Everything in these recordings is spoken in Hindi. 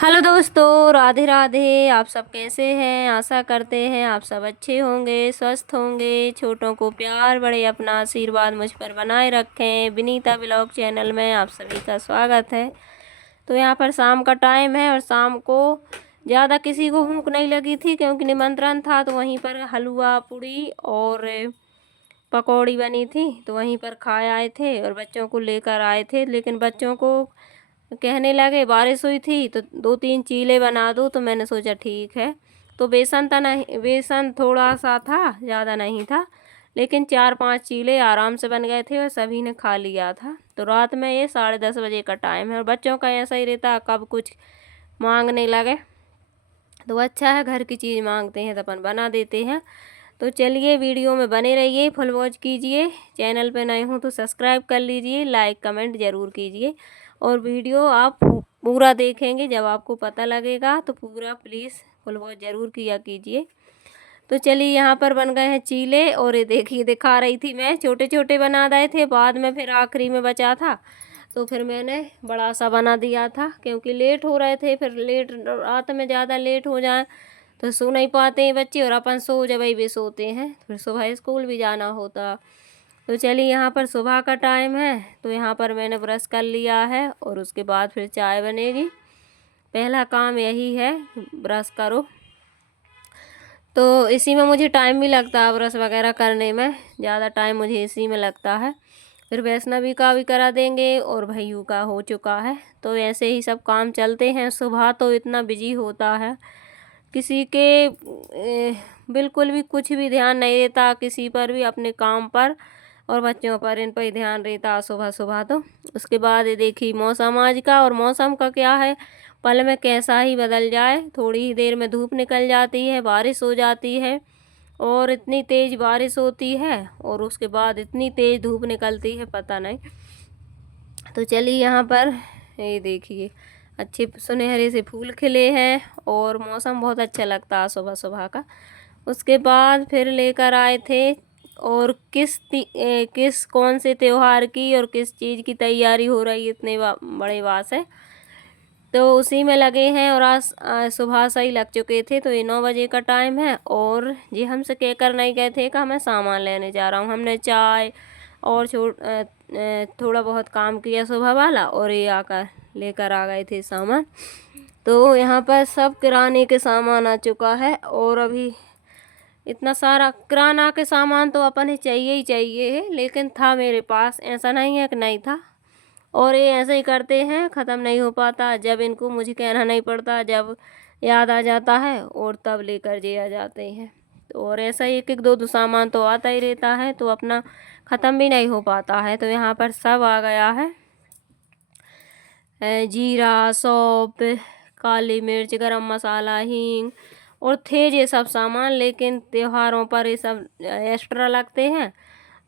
हेलो दोस्तों, राधे राधे। आप सब कैसे हैं? आशा करते हैं आप सब अच्छे होंगे, स्वस्थ होंगे। छोटों को प्यार, बड़े अपना आशीर्वाद मुझ पर बनाए रखें। विनीता ब्लॉग चैनल में आप सभी का स्वागत है। तो यहाँ पर शाम का टाइम है और शाम को ज़्यादा किसी को भूख नहीं लगी थी क्योंकि निमंत्रण था, तो वहीं पर हलवा पूड़ी और पकौड़ी बनी थी, तो वहीं पर खाए आए थे और बच्चों को लेकर आए थे। लेकिन बच्चों को कहने लगे, बारिश हुई थी तो 2-3 चीले बना दो, तो मैंने सोचा ठीक है। तो बेसन था नहीं, बेसन थोड़ा सा था, ज़्यादा नहीं था, लेकिन 4-5 चीले आराम से बन गए थे और सभी ने खा लिया था। तो रात में ये 10:30 बजे का टाइम है और बच्चों का ऐसा ही रहता है, कब कुछ मांगने लगे। तो अच्छा है, घर की चीज़ मांगते हैं तो अपन बना देते हैं। तो चलिए, वीडियो में बने रहिए, फुल वॉच कीजिए। चैनल पे नए हों तो सब्सक्राइब कर लीजिए, लाइक कमेंट ज़रूर कीजिए और वीडियो आप पूरा देखेंगे जब आपको पता लगेगा, तो पूरा प्लीज़ फुल वॉच ज़रूर किया कीजिए। तो चलिए, यहाँ पर बन गए हैं चीले और ये देखिए, दिखा रही थी मैं, छोटे छोटे बना रहे थे, बाद में फिर आखिरी में बचा था तो फिर मैंने बड़ा सा बना दिया था क्योंकि लेट हो रहे थे। फिर लेट, रात में ज़्यादा लेट हो जाए तो सो नहीं पाते हैं बच्चे, और अपन सो जब भी सोते हैं, फिर सुबह स्कूल भी जाना होता। तो चलिए, यहाँ पर सुबह का टाइम है तो यहाँ पर मैंने ब्रश कर लिया है और उसके बाद फिर चाय बनेगी। पहला काम यही है, ब्रश करो। तो इसी में मुझे टाइम भी लगता है, ब्रश वगैरह करने में ज़्यादा टाइम मुझे इसी में लगता है। फिर वैष्णवी का भी करा देंगे और भैयू का हो चुका है। तो ऐसे ही सब काम चलते हैं। सुबह तो इतना बिजी होता है, किसी के बिल्कुल भी कुछ भी ध्यान नहीं रहता, किसी पर भी, अपने काम पर और बच्चों पर, इन पर ही ध्यान रहता सुबह सुबह। तो उसके बाद ये देखिए मौसम आज का, और मौसम का क्या है, पल में कैसा ही बदल जाए। थोड़ी ही देर में धूप निकल जाती है, बारिश हो जाती है और इतनी तेज़ बारिश होती है और उसके बाद इतनी तेज़ धूप निकलती है, पता नहीं। तो चलिए, यहाँ पर ये देखिए अच्छे सुनहरे से फूल खिले हैं और मौसम बहुत अच्छा लगता है सुबह सुबह का। उसके बाद फिर लेकर आए थे, और किस कौन से त्योहार की और किस चीज़ की तैयारी हो रही है, इतने बड़े वास है, तो उसी में लगे हैं। और आज सुबह से ही लग चुके थे। तो ये 9 बजे का टाइम है और ये हमसे कहकर नहीं गए थे कि मैं सामान लेने जा रहा हूँ। हमने चाय और थोड़ा बहुत काम किया सुबह वाला, और ये आकर लेकर आ गए थे सामान। तो यहाँ पर सब किराने के सामान आ चुका है, और अभी इतना सारा किराना के सामान तो अपन ही चाहिए है, लेकिन था मेरे पास, ऐसा नहीं है कि नहीं था। और ये ऐसे ही करते हैं, ख़त्म नहीं हो पाता। जब इनको मुझे कहना नहीं पड़ता, जब याद आ जाता है और तब लेकर जे आ जाते हैं। तो और ऐसा ही एक एक दो दो सामान तो आता ही रहता है, तो अपना ख़त्म भी नहीं हो पाता है। तो यहाँ पर सब आ गया है, जीरा, सौंफ, काली मिर्च, गरम मसाला, हींग, और थे ये सब सामान, लेकिन त्योहारों पर ये सब एक्स्ट्रा लगते हैं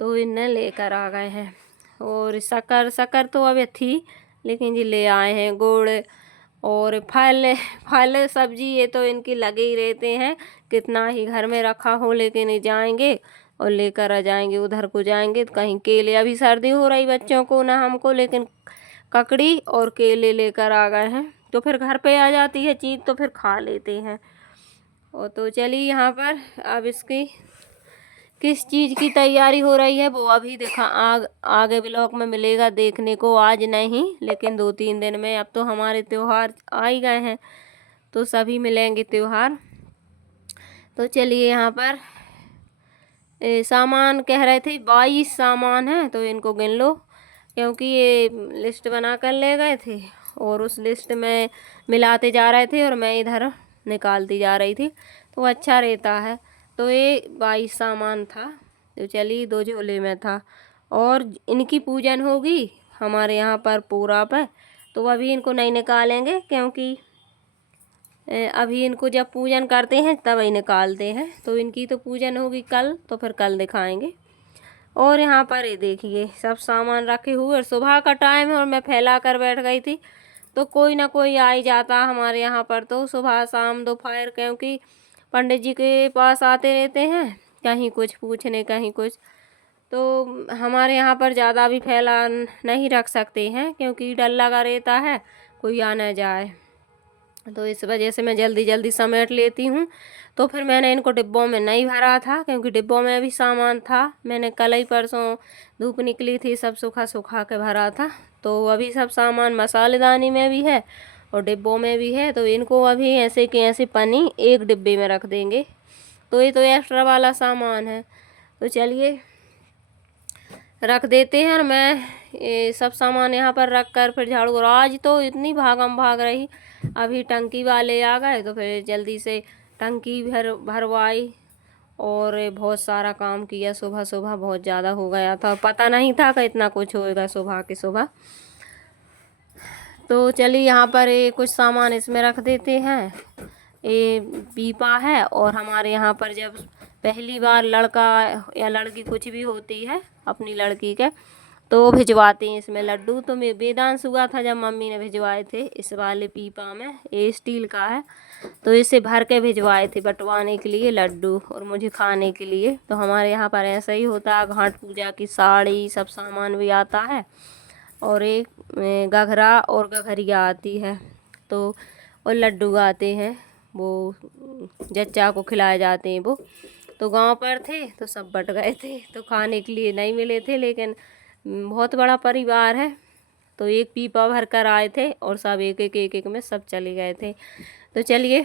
तो इन्हें लेकर आ गए हैं। और शक्कर तो अभी थी, लेकिन ये ले आए हैं गुड़ और फल। फल सब्जी ये तो इनकी लगे ही रहते हैं, कितना ही घर में रखा हो, लेकिन ये जाएंगे और लेकर आ जाएंगे। उधर को जाएंगे तो कहीं केले, अभी सर्दी हो रही बच्चों को ना हमको, लेकिन ककड़ी और केले लेकर आ गए हैं। तो फिर घर पे आ जाती है चीज़ तो फिर खा लेते हैं। और तो चलिए, यहाँ पर अब इसकी किस चीज़ की तैयारी हो रही है वो अभी आगे ब्लॉग में मिलेगा देखने को। आज नहीं, लेकिन 2-3 दिन में। अब तो हमारे त्योहार आ ही गए हैं तो सभी मिलेंगे त्योहार। तो चलिए, यहाँ पर सामान कह रहे थे 22 सामान है, तो इनको गिन लो, क्योंकि ये लिस्ट बना कर ले गए थे और उस लिस्ट में मिलाते जा रहे थे और मैं इधर निकालती जा रही थी, तो अच्छा रहता है। तो ये 22 सामान था। तो चलिए, 2 झोले में था। और इनकी पूजन होगी हमारे यहाँ पर पूरा पे, तो अभी इनको नहीं निकालेंगे क्योंकि अभी इनको जब पूजन करते हैं तब ही निकालते हैं। तो इनकी तो पूजन होगी कल, तो फिर कल दिखाएंगे। और यहाँ पर ये देखिए सब सामान रखे हुए, और सुबह का टाइम है और मैं फैला कर बैठ गई थी, तो कोई ना कोई आ ही जाता हमारे यहाँ पर, तो सुबह शाम दोपहर, क्योंकि पंडित जी के पास आते रहते हैं, कहीं कुछ पूछने कहीं कुछ। तो हमारे यहाँ पर ज़्यादा भी फैला नहीं रख सकते हैं क्योंकि डर लगा रहता है कोई आ ना जाए। तो इस वजह से मैं जल्दी जल्दी समेट लेती हूँ। तो फिर मैंने इनको डिब्बों में नहीं भरा था, क्योंकि डिब्बों में भी सामान था। मैंने कल ही परसों धूप निकली थी, सब सूखा सूखा के भरा था। तो अभी सब सामान मसालेदानी में भी है और डिब्बों में भी है। तो इनको अभी ऐसे के ऐसे पन्नी एक डिब्बे में रख देंगे। तो ये तो एक्स्ट्रा वाला सामान है। तो चलिए रख देते हैं। और मैं ये सब सामान यहाँ पर रख कर फिर झाड़ू, और आज तो इतनी भागम भाग रही। अभी टंकी वाले आ गए तो फिर जल्दी से टंकी भरवाई और बहुत सारा काम किया। सुबह सुबह बहुत ज़्यादा हो गया था, पता नहीं था कि इतना कुछ होएगा सुबह की सुबह। तो चलिए यहाँ पर ये कुछ सामान इसमें रख देते हैं। ये पीपा है, और हमारे यहाँ पर जब पहली बार लड़का या लड़की कुछ भी होती है अपनी लड़की के, तो भिजवाते हैं इसमें लड्डू। तो मैं वेदांश हुआ था जब मम्मी ने भिजवाए थे इस वाले पीपा में, ये स्टील का है। तो इसे भर के भिजवाए थे बंटवाने के लिए लड्डू और मुझे खाने के लिए। तो हमारे यहाँ पर ऐसा ही होता है, घाट पूजा की साड़ी सब सामान भी आता है, और एक घघरा और घघरिया आती है। तो और लड्डू आते हैं, वो जच्चा को खिलाए जाते हैं वो। तो गांव पर थे तो सब बट गए थे, तो खाने के लिए नहीं मिले थे। लेकिन बहुत बड़ा परिवार है, तो एक पीपा भर कर आए थे और सब एक एक में सब चले गए थे। तो चलिए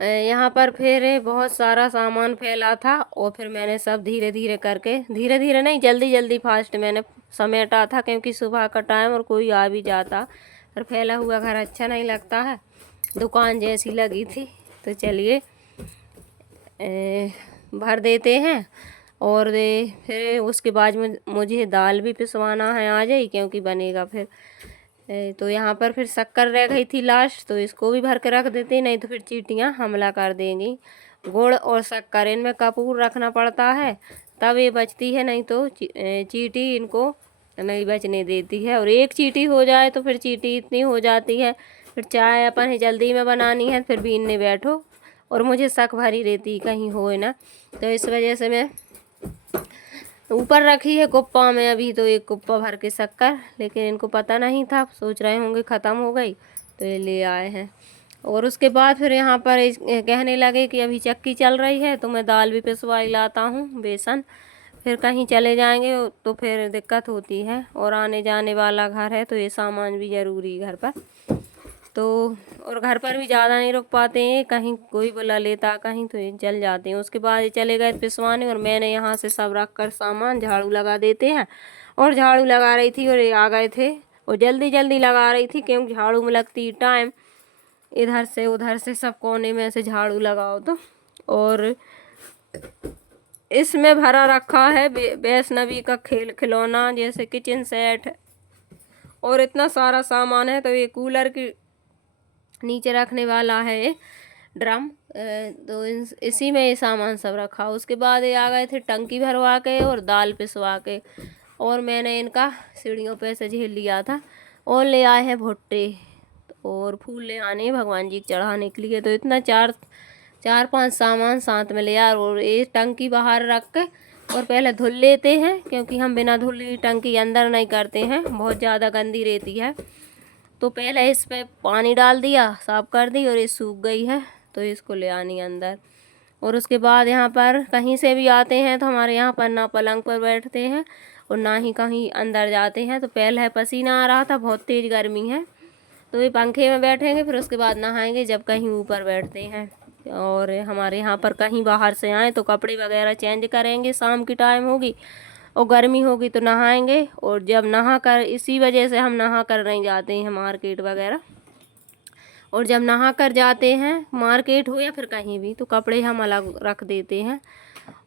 यहाँ पर फिर बहुत सारा सामान फैला था, और फिर मैंने सब धीरे धीरे करके, धीरे धीरे नहीं जल्दी जल्दी फास्ट मैंने समेटा था, क्योंकि सुबह का टाइम और कोई आ भी जाता। पर फैला हुआ घर अच्छा नहीं लगता है, दुकान जैसी लगी थी। तो चलिए भर देते हैं। और फिर उसके बाद मुझे दाल भी पिसवाना है आज ही, क्योंकि बनेगा फिर। तो यहाँ पर फिर शक्कर रह गई थी लास्ट, तो इसको भी भर के रख देते, नहीं तो फिर चींटियाँ हमला कर देंगी। गुड़ और शक्कर, इनमें कपूर रखना पड़ता है तब ये बचती है, नहीं तो चींटी इनको नहीं बचने देती है। और एक चींटी हो जाए तो फिर चींटी इतनी हो जाती है, फिर चाय अपन जल्दी में बनानी है, फिर बीनने बैठो और मुझे शक भरी रहती कहीं होए ना। तो इस वजह से मैं ऊपर रखी है कुप्पा में अभी, तो एक कुप्पा भर के शक्कर, लेकिन इनको पता नहीं था, सोच रहे होंगे ख़त्म हो गई, तो ये ले आए हैं। और उसके बाद फिर यहाँ पर कहने लगे कि अभी चक्की चल रही है, तो मैं दाल भी पिसवाई लाता हूँ, बेसन। फिर कहीं चले जाएंगे तो फिर दिक्कत होती है, और आने जाने वाला घर है, तो ये सामान भी ज़रूरी घर पर। तो और घर पर भी ज़्यादा नहीं रुक पाते हैं, कहीं कोई बुला लेता कहीं, तो ये चल जाते हैं। उसके बाद ये चले गए पिसवाने, और मैंने यहाँ से सब रख कर सामान झाड़ू लगा देते हैं। और झाड़ू लगा रही थी और ये आ गए थे, और जल्दी जल्दी लगा रही थी, क्योंकि झाड़ू में लगती टाइम, इधर से उधर से सब कोने में से झाड़ू लगाओ तो। और इसमें भरा रखा है वैष्णवी का खिलौना, जैसे किचन सेट, और इतना सारा सामान है। तो ये कूलर की नीचे रखने वाला है ये ड्रम, तो इसी में ये सामान सब रखा। उसके बाद ये आ गए थे टंकी भरवा के और दाल पिसवा के, और मैंने इनका सीढ़ियों पे से झेल लिया था। और ले आए हैं भुट्टे और फूल ले आने हैं भगवान जी को चढ़ाने के लिए। तो इतना चार पांच सामान साथ में ले आए, और ये टंकी बाहर रख के और पहले धुल लेते हैं, क्योंकि हम बिना धुली टंकी अंदर नहीं करते हैं, बहुत ज़्यादा गंदी रहती है। तो पहले इस पे पानी डाल दिया, साफ कर दी, और ये सूख गई है, तो इसको ले आनी अंदर। और उसके बाद यहाँ पर कहीं से भी आते हैं तो हमारे यहाँ पर ना पलंग पर बैठते हैं और ना ही कहीं अंदर जाते हैं। तो पहले पसीना आ रहा था, बहुत तेज़ गर्मी है, तो ये पंखे में बैठेंगे, फिर उसके बाद नहाएंगे जब कहीं ऊपर बैठते हैं। और हमारे यहाँ पर कहीं बाहर से आए तो कपड़े वगैरह चेंज करेंगे, शाम की टाइम होगी और गर्मी होगी तो नहाएंगे। और जब नहा कर, इसी वजह से हम नहा कर नहीं जाते हैं मार्केट वगैरह, और जब नहा कर जाते हैं मार्केट हो या फिर कहीं भी, तो कपड़े हम अलग रख देते हैं।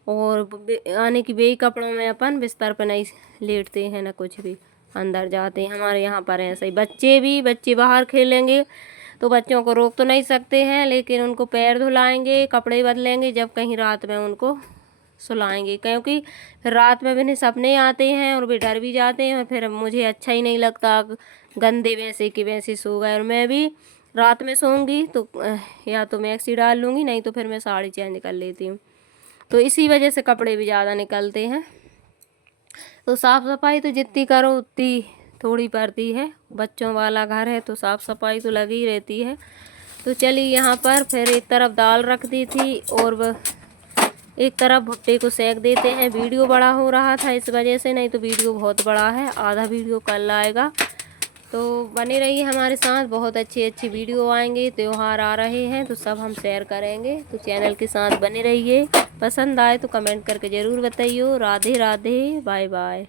और आने की बेई कपड़ों में अपन बिस्तर पर नहीं लेटते हैं ना कुछ भी, अंदर जाते हैं। हमारे यहाँ पर ऐसे ही बच्चे बाहर खेलेंगे तो बच्चों को रोक तो नहीं सकते हैं, लेकिन उनको पैर धुलाएंगे, कपड़े बदलेंगे, जब कहीं रात में उनको सुलाएंगे, क्योंकि फिर रात में भी सपने आते हैं और वे डर भी जाते हैं, और फिर मुझे अच्छा ही नहीं लगता गंदे वैसे कि वैसे सो गए। और मैं भी रात में सोऊंगी तो या तो मैक्सी डाल लूँगी, नहीं तो फिर मैं साड़ी चेंज कर लेती हूँ। तो इसी वजह से कपड़े भी ज़्यादा निकलते हैं। तो साफ़ सफाई तो जितनी करो उतनी थोड़ी पड़ती है। बच्चों वाला घर है तो साफ़ सफाई तो लगी रहती है। तो चलिए यहाँ पर फिर एक तरफ दाल रख दी थी और एक तरफ भुट्टे को सेक देते हैं। वीडियो बड़ा हो रहा था इस वजह से, नहीं तो वीडियो बहुत बड़ा है, आधा वीडियो कल आएगा। तो बने रहिए हमारे साथ, बहुत अच्छी अच्छी वीडियो आएंगे। त्यौहार आ रहे हैं तो सब हम शेयर करेंगे, तो चैनल के साथ बने रहिए। पसंद आए तो कमेंट करके ज़रूर बताइए। Radhe Radhe, bye bye.